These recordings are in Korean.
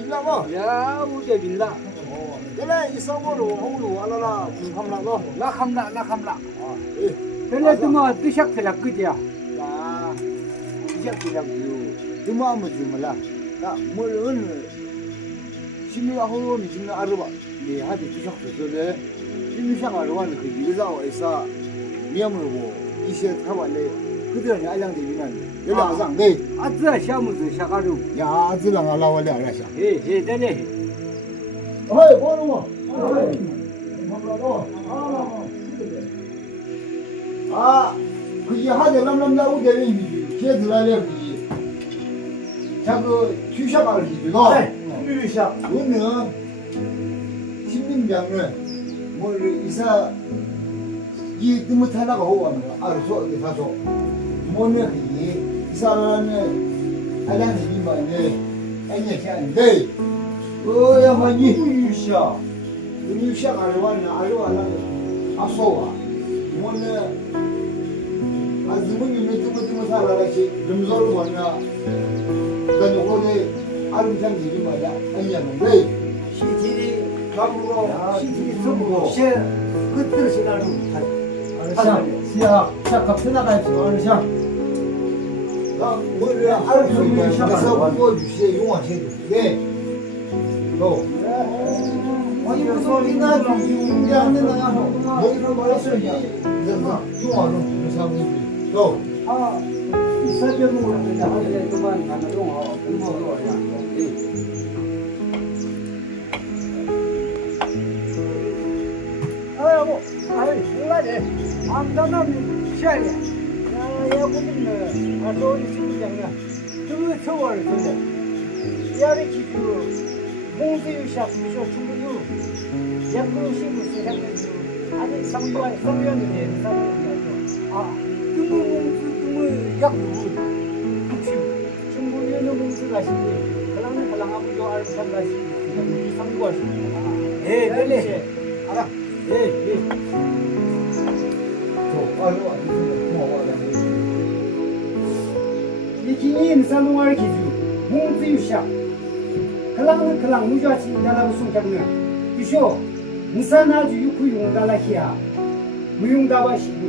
빌라 뭐? 야, 우대 빌라. 그래 이성으로 홍로 알아라 공감라고. 낙함라. 예. 별래 뭐 뜨샥 틀락 그지야. 야, 시작이라고. 드마 뭐 주말라. 나 뭘은 심리가 호로는 심리 알아봐. 네 하지 주석도 그래. 심리상 알아봐는 그 일자와 있어. 미യമ으로 이些타발래. 그들은 알량되면 연락상 네. 아즈아 샤무즈 샤가루. 야, 아즈랑 알아와래 알아샤. 예, 되네. 어이, 뭐는 뭐? 아, 그게 하대 남남자 우대는 걔들아래 그게 자그 주샤가를 기지고 주샤 오늘 신민장은 뭐 이사 이 뜻못 하나가 오고 하는 거 알아서 이게 사서 뭐는 그게 이사라는 알량이 이만에 애냐 걔인데 야만이 주샤 주샤 알아와는 아소와 뭐는 아즈문이 몇tumuttumut 살아라시 름소를 보냐 그다음에 오늘 아름장 일이 말이야 아니야는데 시티리 가부고 시티리 서부고 셰 끝을 지나는 알았어 시야 자 갑자나가 있어 알았어 나 뭐를 아름장이 샤가서 보여주시에 용하시에 너 아니 무슨 이나 좀 이게 안 된다 너희가 말했으니까 용하로 무사하고 또 아, 이사병으로 그냥 하게 그만 가는 용어 공부로 그냥. 아이고, 아이 신나네. 암담한 시야야. 야, 고민네. 아, 저기 신장이야. 그 서울 근데 야리 기주 공수유샵 비쇼 중국유 약도 시부 세상에서 아니 성변이 아, 그 약도 중국유는 공수가 시기 그랑은 그랑하고 요 알산가 시기 이상과 시기 예, 그래. 알아. 예. 저 아이고 고마워 이기인 산동알 기주 공수유샵 그랑은 그랑 무자치 달라고 숨잡는 비쇼 무산아주 유쿠용달라히야 무용다바시구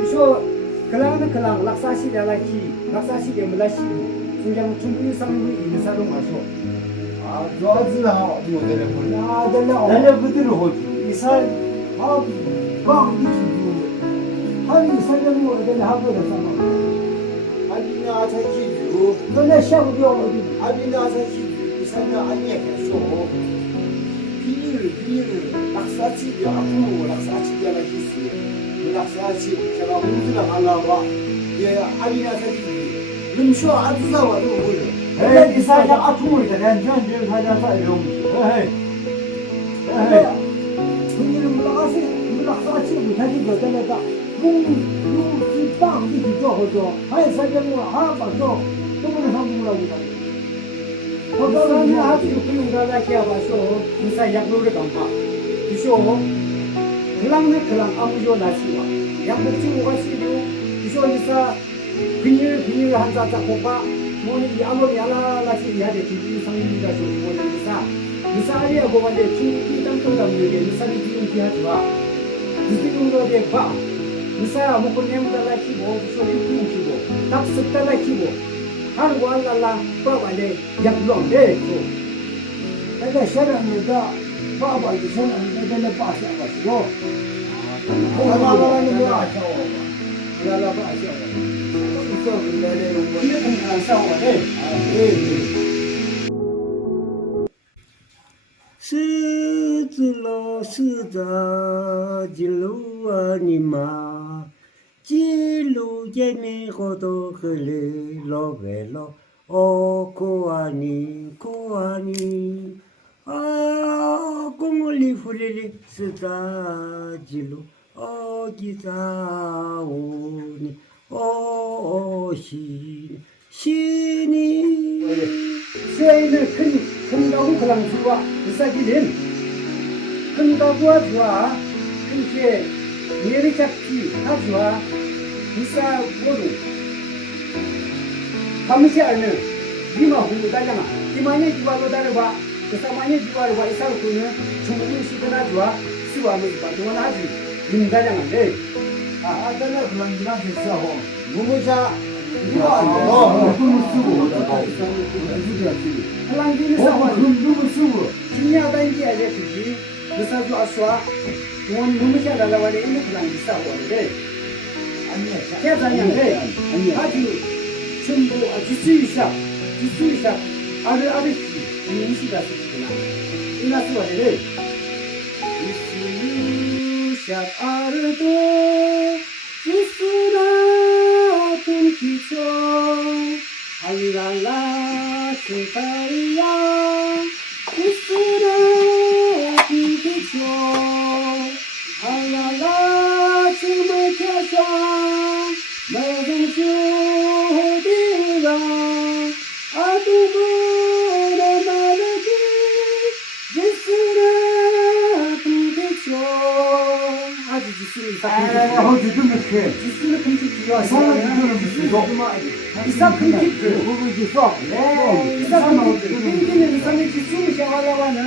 비쇼 그랑은 그랑 락사시 달라히 락사시 게물라시구 숨잡는 중국유 상무 인사동 마쇼 아 좋아지나 뭐 내려 야 달려 그대로 호주 이살 아빵 이치구 하니 살려고 내가 하고다 상마 아니나 아사시주 너네 샤부디 어디 아니나 아사시주 이사냐 아니야 했어 비닐 낙사치 앞으로 낙사치가 있어 낙사치 제가 우주랑 하려고 예 아니나 아사시주 름쇼 아주사와도 몰라 에이 이사야 아프고 그냥 전쟁 하자서 이러고 에이 분위는 올라가시 올라가시 못하지 저들가 빵 이렇게 줘서 하이 살려고 하나밖에 조금은 성공하고 거기는 아주 그용가다 키워봐서 인사 약로를 감파 비쇼 그랑은 아무도 나시와 약복지고가 시리고 비쇼 인사 비닐 한자 잡고가 뭐니 이 아무리 알아라시 이하게 뒤지 상인이가 좀 뭐니 인사 아니하고 근데 중국이 땅콩담들에게 인사를 지금 기하지마 드디어로 대파 인사 먹고 내면달라 키고 비쇼 유쿠 키고 딱 습달라 키고 하는 거 알랄라 빠바네 약론데 내가 셔라니까 빠바 이선은 내가 빠시 안 가지고 나라는 거 아셔 나라 빠셔 있어 내는 거 이렇게 안 싸워네 스들로 스다 질루아니마 지루 제미고도 흘리 로벨로 오 고아니 아 공을리 후리리 쓰다 지루 기사오니 신이 세인을 큰 가구 그랑 주와 비싸기는 큰 가구와 주와 큰게 예리 잡히 하주와 비싸 고루 감시 알면 니마 후루 달잖아 니마 많이 기발로 다르바 그래서 많이 기발로 이사로는 중국인 시대나 좋아 수고하면서 동안 아주 민다량한데 아들라 그만 지나 됐어. 무무자 이거 안 그걸 쓰고 할랑기는 싸워 그럼 쓰고 중요하다 이게 아니야 그지 그래서 아수와 동원 무무샤 달라와래 있는 할랑기 싸워래 아니야. 계산량에 아주 전부 지수이샵 아르아르키 인시가 쓰구나 이나스 와래를 지수이샵 아르도 지수나 tumkicho 알랄라 칭파리야 지수나 tumkicho 알랄라 칭마켜서 너는 주디라 아두고라 말하지 지수나 tumkicho 아주 지수를 이삭 지수를 금식 이삭 금식 이삭 금식 빙기는 이삭의 지수를 샤와라와는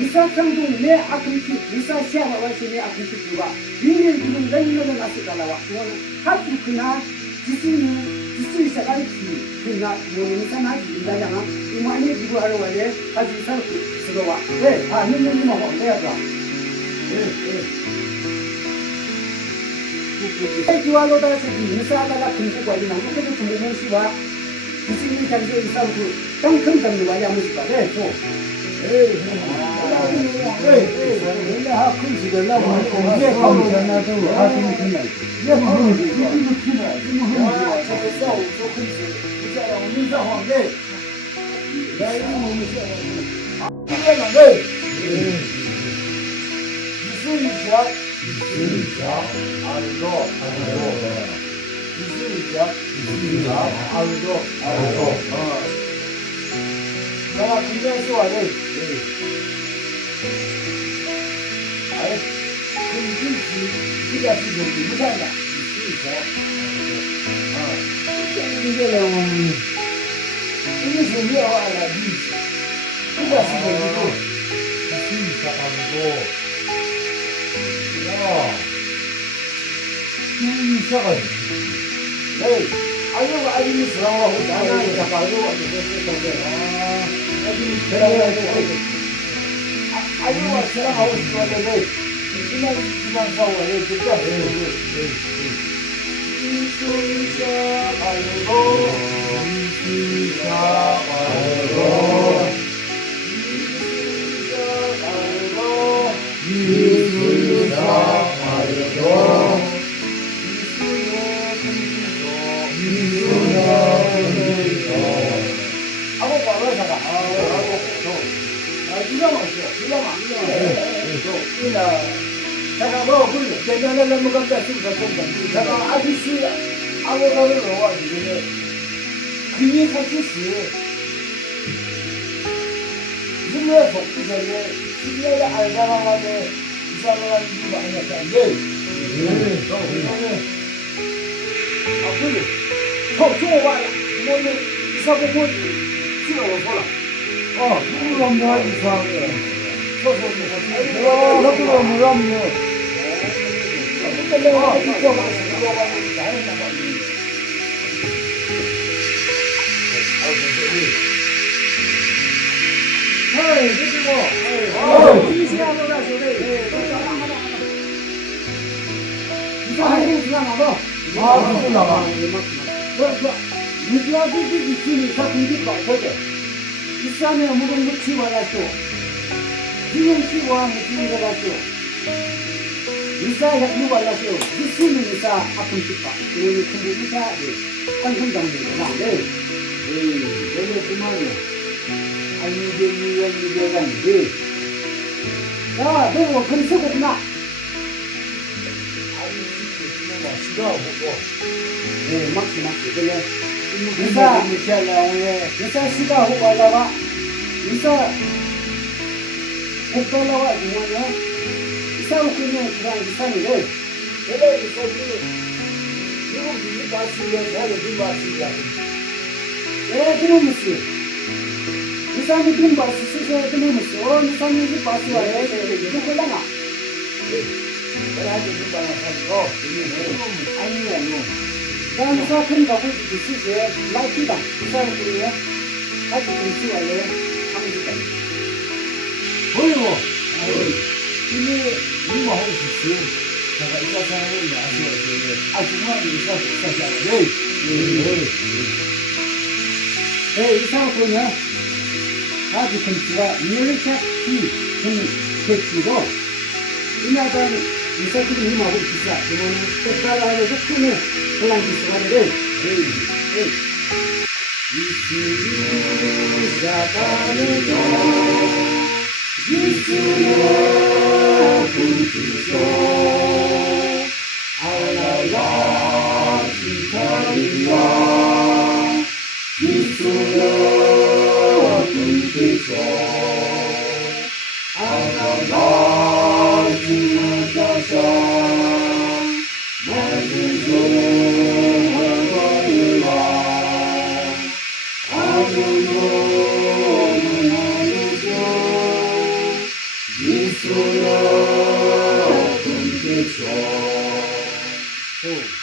이삭 강동 내 아금식 이삭 샤와와시 내 아금식 누가 빙기는 그런 랭랭한 아스가라와 그거는 하주 그나 지수는 지수 이삭 알기 그나 뭐는 이삭 하지 인다량아 이만이 기부 하러 와래 하주 이삭 쓰러와 왜? 아 눈눈이 먹어 내가 좋아 기와로 다시 인사하다가 금고 관리 나무 그래도 중국은 시와 지식이 장소 이사고 땅큰 담는 관리 한번 씩 받아 또 내가 큰 시간 나와. 이제 가면 전화도 하긴 그냥. 이제 가면 이거 키나. 이거 저거 싸우 저큰 시. 이제라 민사 황제. 나 이거 너무 싫어. 이거는 왜? 무슨 일이야? 알도. 알도. 내가 굉장히 좋아해. 아예 그가 지금 무상이다. 이제는 이것은 미워하라. 그가 지금 네, 아유, 아유, 사랑하고 나는 잡아도 아유, 사랑하고 싶었는데 그만 싸워요. 진짜. 이수이샤 알고 하고 바로 잠깐 기가 막혀. 잠깐 뭐 그래. 대단한 넘어간다 싶어서 잠깐 아저씨 아무거나 넣어가지고 그게 같이 누구야 독주적에 신뢰가 알다가가지고 이사를 하는 게 많이 했다는데 아 그래 더 좋아봐라 이거는 이사고 뭐 찍어보라 누구가 뭐 이사하게 너구가 뭐가 뭐 근데 내가 이쪽가서 나는 나가 야, 너 금수구나. 네, 맞지. 그래. 이사 시가 하고 가다가 이사 복달라와 이거는 이사로 그냥 그냥 이사인데 내가 이사를 이거 무슨 맛이야? 내가 무슨 맛이야? 왜 그런 맛이? 이사님 빈 버스 쓰셔야 되는 거, 이사님 빈 버스 와야 돼. 이거 걸라나. 그래가지고 금방 가지고 아니에요. 그럼 이사 큰 거고 쓰셔야 라이트다. 이사님 그래요. 같이 같이 와요. 합니다. 보이고 이게 이거 하고 싶어요. 제가 이사 사람을 나서서 정말 이사 사람을 네, 이사 보면 아주 큰치가 밀착기 큰 이나단 이사들이 힘하고 비싸. 이거는 똑바로하고 큰에 혼란 비싸가 되는 이수야 분기소 알라라 기타리야 이수야 분기소 알라라 기타리야 나는 좋아하리라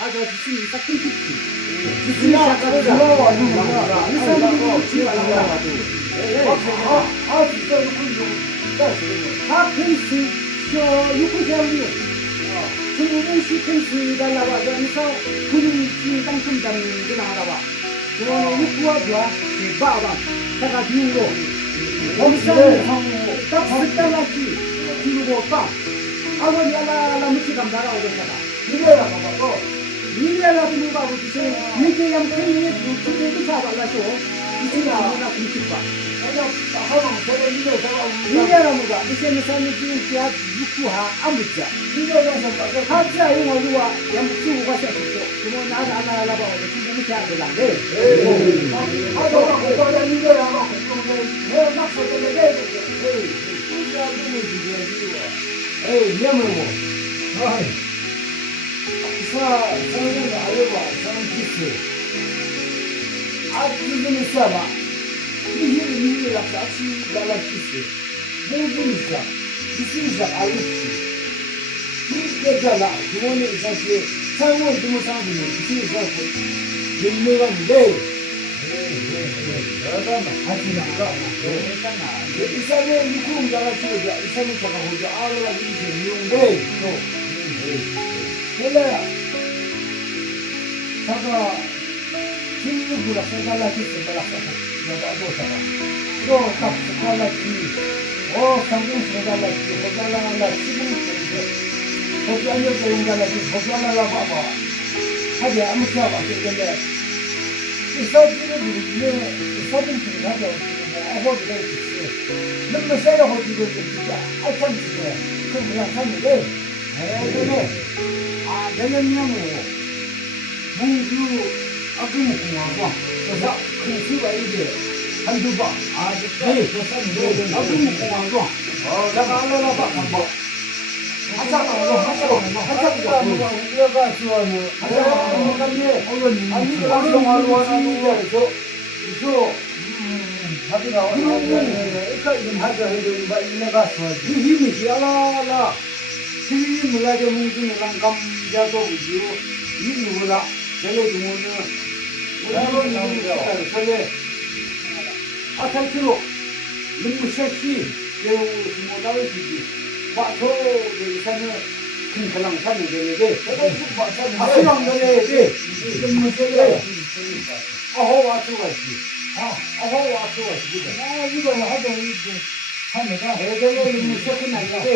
아주 지금 딱 끊기지. 지금 시작하자. 진짜 하펜스 저 육구장이 중국은 시펜스 달라고 하면서 군인이 땅좀 잡는 게 나와봐. 그거는 육구와 좋아 바바 제가 비우고 거기서 딱 습달라지 비우고 빵 아버지 하나 묻지 감다가 오셨다가 이래라 봐봐도 이래라 비우고 하고 주세요. 이게 양 큰일이 두개도 잡아가지고 이쪽에 아무나 kumkipa. Nigera muga iseme sanye kinti ya yukuha amuja. Haja yunga luwa ya mtu kwa sababu kumo na ana laba wa kitu mcha belande. Haja kwa kwa nigera ma kwa ne na so de de. Kuja ni nigera. Nyamo. Hai. Sa ayoba sankisi. Aklını sana. Niye yapacaksın? Galakisi. Bulduğunuzda. Düşünüzde alırsın. Bir gecela. Güveni esası. Sen olduğumu sanmıyorum. Düşünüzde alırsın. Bilmiyorum değil. Hadi lan. İnsanı yıkım galakisi. İnsanı çakahoca. Ağla bilmiyorum değil. Böyle. Sana. Kimlikula segalakisi balakata. 또 갑자기 상공 세달라지 호달라라 지금 거기 앉아서 온다라지 호달라라 봐봐 하지 아무 생각 안 했는데 이 사진을 보면 이 사진 찍으라고 아버지 그랬지 너무 세게 호지고 진짜 알찬 지게 그 그냥 샀는데 그래 아 내년이면 몽주 아그모 공화국 그래서 큰 수가 이게 한두 번. 아, 네. 나도 공항도. 내가 알아라 봐. 한번. 하자가 우리가 좋아하는 하자가 아니 영화로 하는 저 하기가 그러니까 이건 하자 해도 내가 좋아하지. 이 힘이 알아라. 힘이 몰라게 뭉치는 감자도 우지로 이 누구라. 내가 주문은 우리는 그래. 아탈키로 너무 섹시 내가 뭐 나를 주지 와저 여기서는 큰 걸랑 사는 데인데 아스랑 너네에게 너무 세게 어허 와수가 있지 어허 와수가 있지 이거 하도 이제 하면서 해결로 너무 섹시 나는데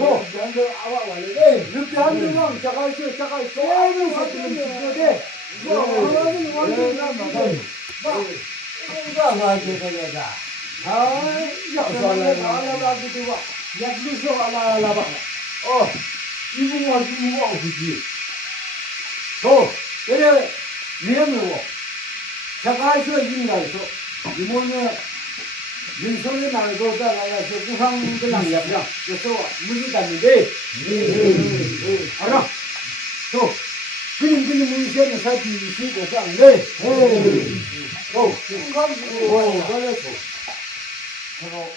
양들 아와 와래. 이렇게 하면 자가 있어 자가 있어 애는 새끼는 죽여대 하나는 완전히 나가대 이거 가지고 가자. 아 약속을 알아가지고 와 약속 알아봐 이분과 이분과 없지. 또 그래 위험해요 자가 있어 인가서 이모는 민성이 날고 나가서 구상들 남자야 그래서 무슨 단인데 알아 또 그림 문제는 사실 이시고 상네 또 그래서. 어